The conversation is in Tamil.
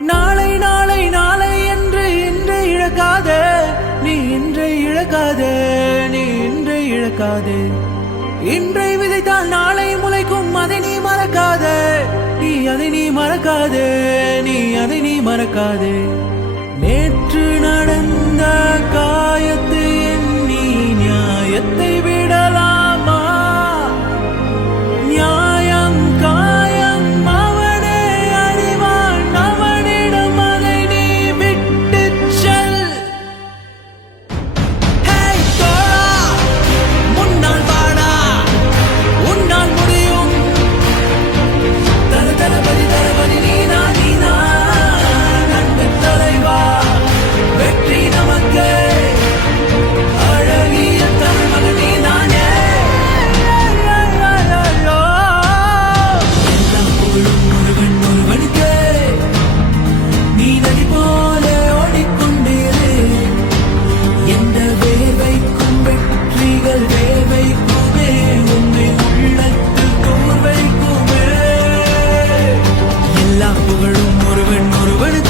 நாளை நாளை நாளை என்று இன்றை இழக்காதே, நீ இன்றை இழக்காதே, நீ இன்றை இழக்காதே. இன்றை விதைத்தால் நாளை முளைக்கும், அதை நீ மறக்காதே, நீ அதை நீ மறக்காதே, நீ அதை நீ மறக்காதே. நேற்று நடந்த காயத்தை எண்ணி நியாயத்தை விடலாமா? நியாயம் காயம் அவனே அறிவான், அவனிடம் அதை நீ விட்டுச் செல். ஹே தோழா, முன்னால் வாடா, உன்னால் முடியும். தளபதி தளபதி நீனா நீனா, நண்டு தலைவா, வெற்றி நமக்கு. அழகிய தமிழ்மகன் நீதானே. எல்லாம் புகழும் ஒருவன் ஒருவனுக்கே, நீ நதி போல ஓடிக்கொண்டிரு. எந்த வேர்வைக்கும் வெற்றிகள் வேர்வைக்குமே, உன்னை உள்ளத்தில் தூர் வைக்குமே. எல்லா புகழும் ஒருவன் ஒருவனுக்கு